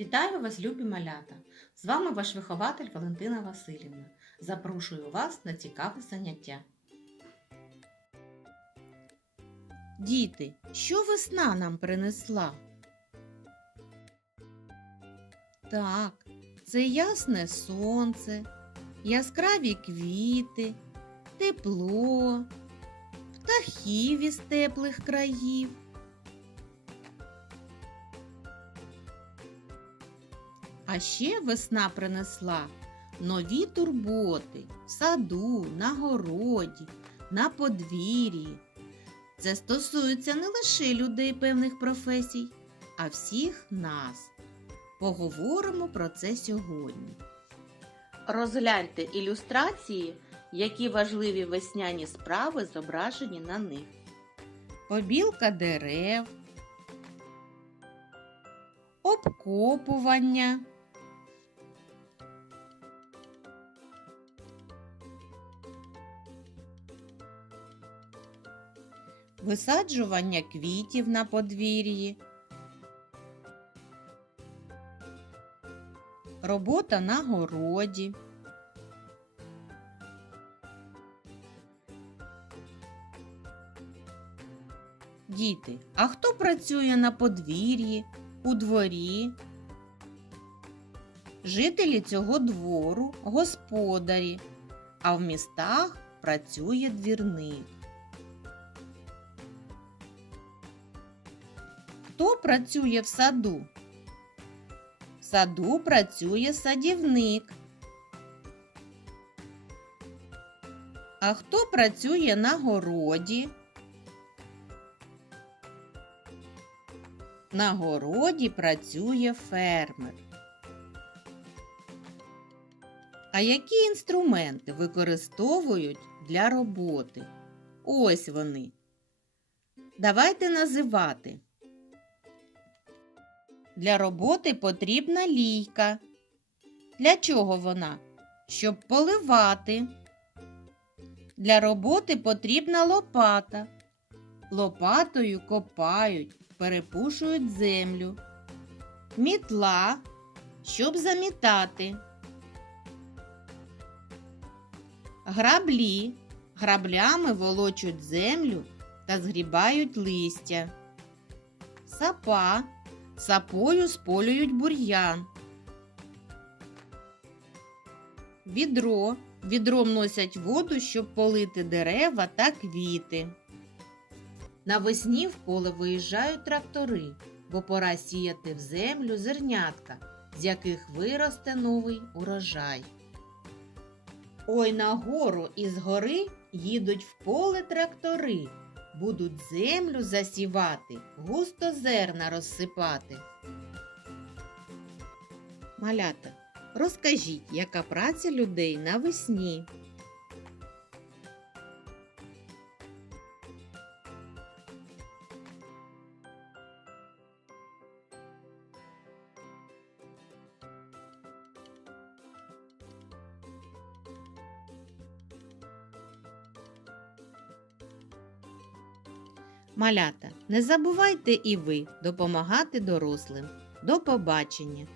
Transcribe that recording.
Вітаю вас, любі малята! З вами ваш вихователь Валентина Васильівна. Запрошую вас на цікаве заняття. Діти, що весна нам принесла? Так, це ясне сонце, яскраві квіти, тепло, птахів із теплих країв. А ще весна принесла нові турботи в саду, на городі, на подвір'ї. Це стосується не лише людей певних професій, а всіх нас. Поговоримо про це сьогодні. Розгляньте ілюстрації, які важливі весняні справи зображені на них. Побілка дерев, обкопування. Висаджування квітів на подвір'ї. Робота на городі. Діти, а хто працює на подвір'ї, у дворі? Жителі цього двору господарі, а в містах працює двірник. Працює в саду? В саду працює садівник. А хто працює на городі? На городі працює фермер. А які інструменти використовують для роботи? Ось вони. Давайте називати. Для роботи потрібна лійка. Для чого вона? Щоб поливати. Для роботи потрібна лопата. Лопатою копають, перепушують землю. Мітла, щоб замітати. Граблі. Граблями волочуть землю та згрібають листя. Сапа. Сапою сполюють бур'ян. Відро. Відром носять воду, щоб полити дерева та квіти. Навесні в поле виїжджають трактори, бо пора сіяти в землю зернятка, з яких виросте новий урожай. Ой на гору із гори їдуть в поле трактори, будуть землю засівати, густо зерна розсипати. Малята, розкажіть, яка праця людей навесні? Малята, не забувайте і ви допомагати дорослим. До побачення!